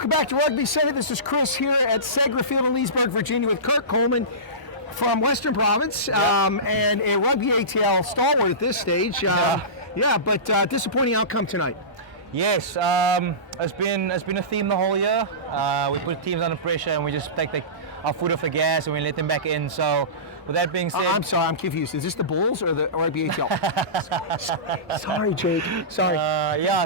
Welcome back to Rugby Center. This is Chris here at Segra Field in Leesburg, Virginia, with Kurt Coleman from Western Province, and a Rugby ATL stalwart at this stage. But disappointing outcome tonight. Yes, it's been a theme the whole year. We put teams under pressure and we just take our foot off the gas and we let them back in. So, with that being said, I'm sorry, I'm confused. Is this the Bulls or the Rugby ATL? Sorry, Jake. Sorry.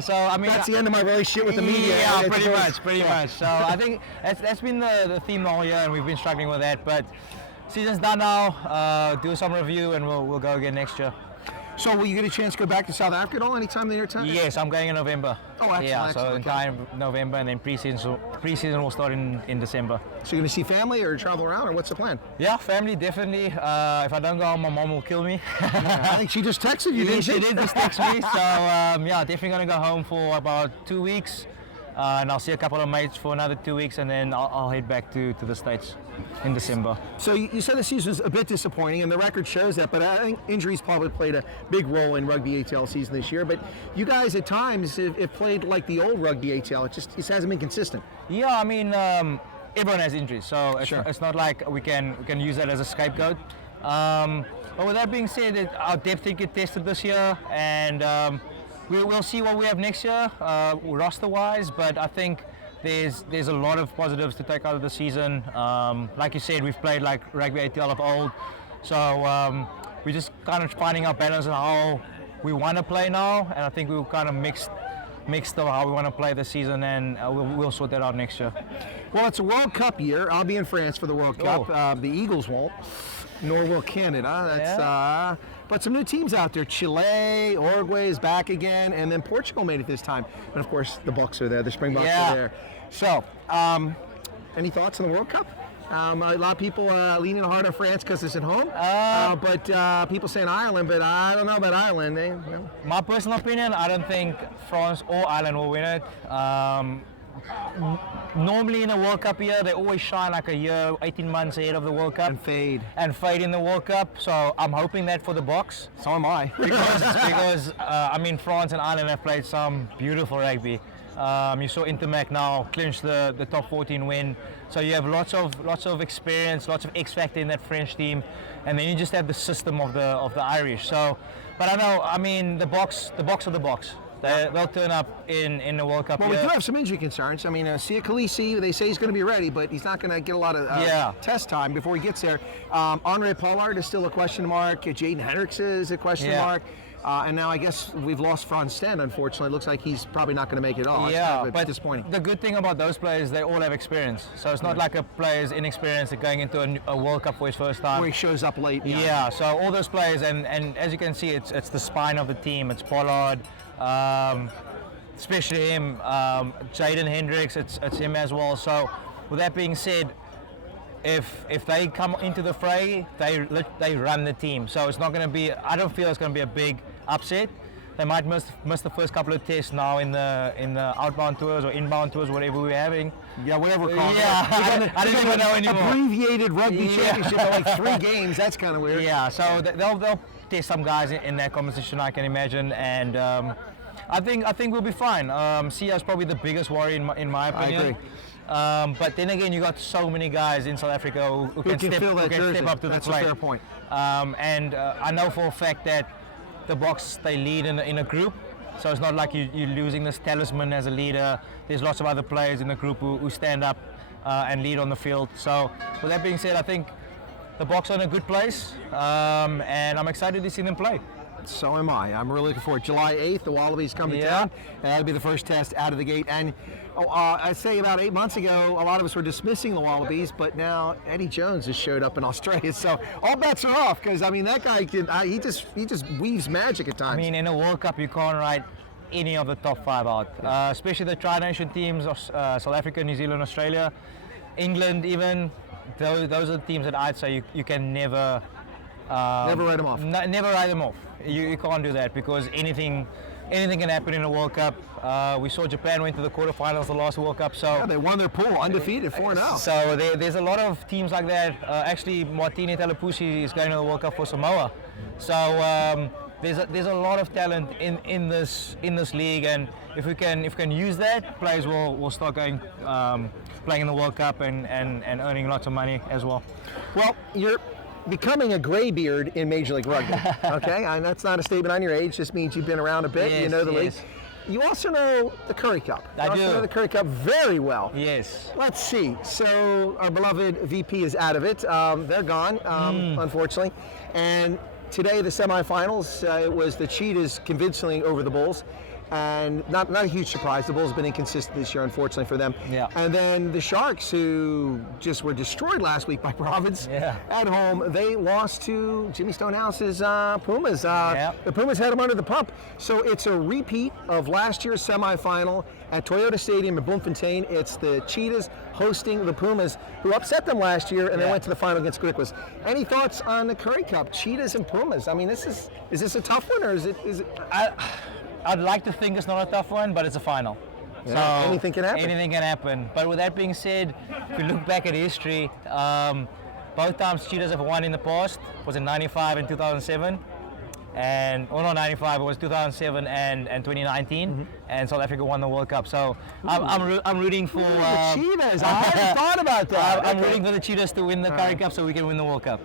So I mean that's the end of my relationship with the media. Yeah, pretty much. So I think that's been the theme the whole year, and we've been struggling with that. But season's done now. Do some review, and we'll go again next year. So will you get a chance to go back to South Africa at all anytime near time? Yes, I'm going in November. Oh, excellent. Yeah, excellent. so entire November, and then pre-season will start in December. So you're going to see family or travel around, or what's the plan? Yeah, family, definitely. If I don't go home, my mom will kill me. I think she just texted you, didn't she? She did just text me. So, definitely going to go home for about 2 weeks. And I'll see a couple of mates for another 2 weeks, and then I'll head back to the States in December. So you said the season was a bit disappointing, and the record shows that, but I think injuries probably played a big role in Rugby ATL season this year. But you guys at times have played like the old Rugby ATL. It hasn't been consistent. Yeah, I mean, everyone has injuries, so it's not like we can use that as a scapegoat. But with that being said, our depth did get tested this year, and we'll see what we have next year, roster-wise, but I think there's a lot of positives to take out of the season. Like you said, we've played like Rugby ATL of old, so we're just kind of finding our balance on how we want to play now, and I think we've kind of mixed of how we want to play this season, and we'll sort that out next year. Well, it's a World Cup year. I'll be in France for the World Cup. The Eagles won't, nor will Canada. But some new teams out there. Chile, Uruguay is back again, and then Portugal made it this time. And of course, the Bucks are there. The Springboks are there. So, any thoughts on the World Cup? A lot of people leaning hard on France because it's at home. But people saying Ireland, but I don't know about Ireland. My personal opinion, I don't think France or Ireland will win it. Normally in a World Cup year, they always shine like a year, 18 months ahead of the World Cup. And fade in the World Cup. So I'm hoping that for the Bucks. So am I. because France and Ireland have played some beautiful rugby. You saw Intermac now clinch the top 14 win. So you have lots of experience, lots of X factor in that French team, and then you just have the system of the Irish. So, but I know, I mean, the Bucks are the Bucks. They'll turn up in the World Cup. Well, we do have some injury concerns. I mean, Sia Khaleesi, they say he's going to be ready, but he's not going to get a lot of test time before he gets there. Andre Pollard is still a question mark. Jaden Hendricks is a question mark. And now I guess we've lost Franz Sten, unfortunately. It looks like he's probably not going to make it all. Yeah, but disappointing. The good thing about those players, they all have experience. So it's not like a player's inexperienced going into a World Cup for his first time. Where he shows up late. Yeah, so all those players, and as you can see, it's the spine of the team. It's Pollard, especially him, Jaden Hendricks, it's him as well. So with that being said, if they come into the fray, they run the team. So it's not going to be, I don't feel it's going to be a big upset. They might miss the first couple of tests now in the outbound tours or inbound tours, whatever we're having. Yeah, whatever. I don't even know anymore. Abbreviated rugby championship, like 3 games. That's kind of weird. Yeah, so they'll test some guys in that competition, I can imagine, and I think we'll be fine. Sia is probably the biggest worry in my opinion. I agree. But then again, you got so many guys in South Africa who can step up to the plate. That's a fair point. And I know for a fact that the Bucks, they lead in a group, so it's not like you're losing this talisman as a leader. There's lots of other players in the group who stand up and lead on the field. So with that being said, I think the Bucks are in a good place, and I'm excited to see them play. So am I. I'm really looking forward. July 8th, the Wallabies come to town, and that'll be the first test out of the gate. And I'd say about 8 months ago, a lot of us were dismissing the Wallabies, but now Eddie Jones has showed up in Australia. So all bets are off, because I mean that guy he just weaves magic at times. I mean, in a World Cup, you can't write any of the top 5 out, especially the Tri-Nation teams of South Africa, New Zealand, Australia, England, even. Those are the teams that I'd say you can never write them off. Never write them off. You can't do that because anything can happen in a World Cup. We saw Japan went to the quarterfinals the last World Cup. So yeah, they won their pool undefeated 4-0. So there's a lot of teams like that. Actually, Martini Talapusi is going to the World Cup for Samoa. So there's a lot of talent in this league, and if we can use that, players will start going playing in the World Cup and earning lots of money as well. Well, you're becoming a graybeard in Major League Rugby. Okay, and that's not a statement on your age. Just means you've been around a bit. Yes, you know the league. yes. You also know the Curry Cup. I You do. also know the Curry Cup very well. Yes. Let's see. So our beloved VP is out of it. They're gone, unfortunately. And today, the semifinals, it was the Cheetahs convincingly over the Bulls. And not a huge surprise. The Bulls have been inconsistent this year, unfortunately for them. Yeah. And then the Sharks, who just were destroyed last week by Province at home, they lost to Jimmy Stonehouse's Pumas. The Pumas had them under the pump. So it's a repeat of last year's semifinal at Toyota Stadium in Bloemfontein. It's the Cheetahs hosting the Pumas, who upset them last year, and they went to the final against Griquas. Any thoughts on the Curry Cup, Cheetahs and Pumas? I mean, is this a tough one, or is it? I'd like to think it's not a tough one, but it's a final. Yeah, So anything can happen. Anything can happen. But with that being said, if we look back at history, both times Cheetahs have won in the past was in '95 and 2007, not '95, it was 2007 and 2019, and South Africa won the World Cup. So I'm rooting for the Cheetahs. I hadn't thought about that. I'm rooting for the Cheetahs to win the Curry Cup so we can win the World Cup.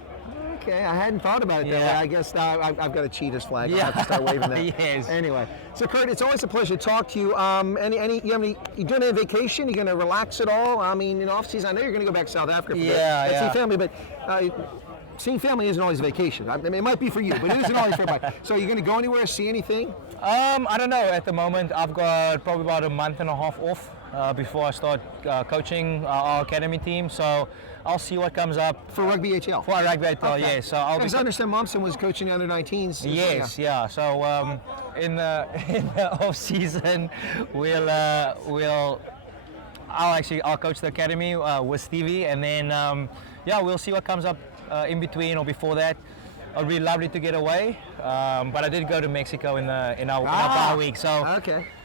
Okay, I hadn't thought about it that way. Yeah. I guess I've got a Cheetahs flag. I'll have to start waving that. Yes. Anyway, so Kurt, it's always a pleasure to talk to you. You doing a vacation? You going to relax at all? I mean, in off season, I know you're going to go back to South Africa for see family, but seeing family isn't always a vacation. I mean, it might be for you, but it isn't always for everybody. So are you going to go anywhere, see anything? I don't know. At the moment, I've got probably about a month and a half off before I start coaching our academy team. So I'll see what comes up. For Rugby ATL? For Rugby ATL, yes. So I'll because I understand Momsen was coaching the under-19s. Yes, yeah. So in the off season, I'll coach the academy with Stevie, and then we'll see what comes up in between or before that. It'd be lovely to get away, but I did go to Mexico in our bye week, so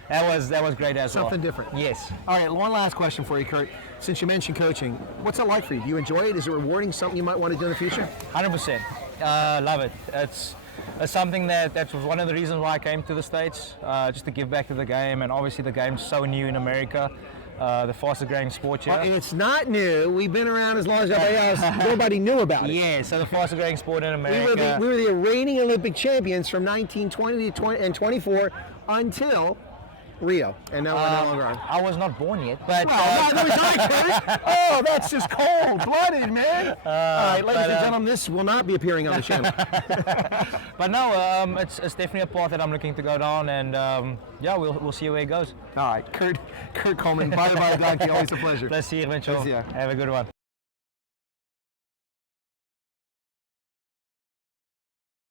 that was great as well. Something different. Yes. All right, one last question for you, Kurt. Since you mentioned coaching, what's it like for you? Do you enjoy it? Is it rewarding? Something you might want to do in the future? 100%. Love it. It's something that was one of the reasons why I came to the States, just to give back to the game, and obviously the game's so new in America. The fastest growing sport here. Well, it's not new. We've been around as long as everybody else. Nobody knew about it. Yeah, so the fastest growing sport in America. We were the reigning Olympic champions from 1920 to 24 until Rio, and now we're no longer on. I was not born yet, but neither was I, Kurt. Oh, that's just cold-blooded, man. All right, ladies and gentlemen, this will not be appearing on the channel. But no, it's definitely a path that I'm looking to go down, and we'll see where it goes. All right, Kurt Coleman, bye-bye, donkey. Always a pleasure. Let's see you, Mitchell. Let's see ya. Have a good one.